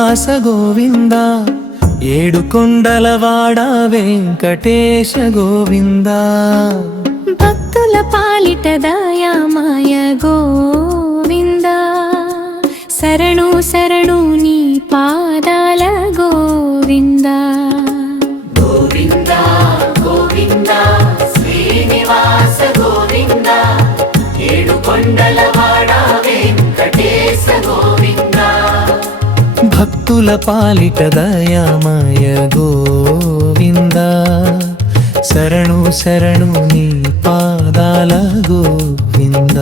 శ్రీనివాస గోవింద ఏడుకొండలవాడ వెంకటేశ గోవింద భక్తుల పాలిట దయామయ గోవింద శరణు శరణు నీ పాదాల గోవింద గోవింద గోవింద శ్రీనివాస గోవింద ఏడుకొండలవాడ వెంకటేశ గోవింద భక్తుల పాలిట దయామయ గోవింద శరణు శరణు నీ పాదాల గోవింద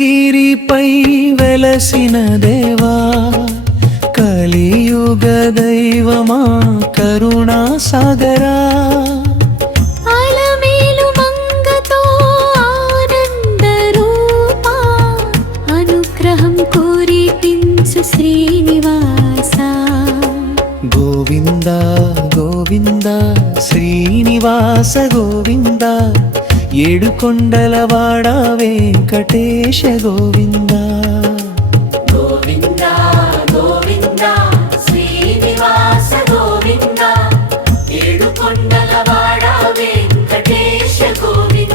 గిరిపై వెలసిన దేవా కలియుగ దైవమా కరుణా సాగరా అలమేలు మంగతో ఆనంద రూపా అనుగ్రహం కురిపించు శ్రీనివాస గోవింద గోవింద శ్రీనివాస గోవింద ఏడుకొండలవాడ వెంకటేశ గోవింద గోవింద గోవింద శ్రీనివాస గోవింద ఏడుకొండలవాడ వెంకటేశ గోవింద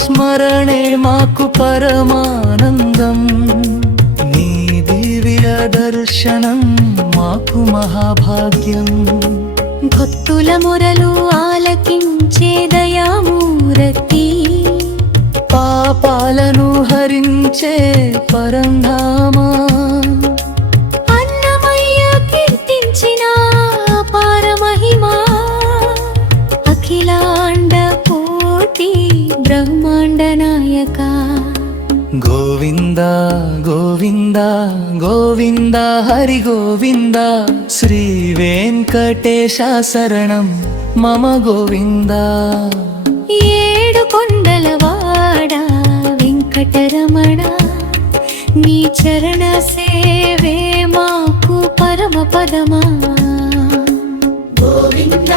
స్మరణే మాకు పరమానందం నీ దివ్య దర్శనం మాకు మహాభాగ్యం భక్తుల మొరలు ఆలకించే దయామూర్తి పాపాలను హరించే పరంధామా అన్నమయ్య కీర్తించిన పారమహిమా అఖిలాండ కోటి బ్రహ్మాండ నాయక గోవింద గోవింద గోవింద హరి గోవింద శ్రీ వెంకటేశ శరణం మమ గోవింద ఏడుకొండలవాడ వెంకటరమణ నీ చరణ సేవే మాకు పరమ పదమా గోవింద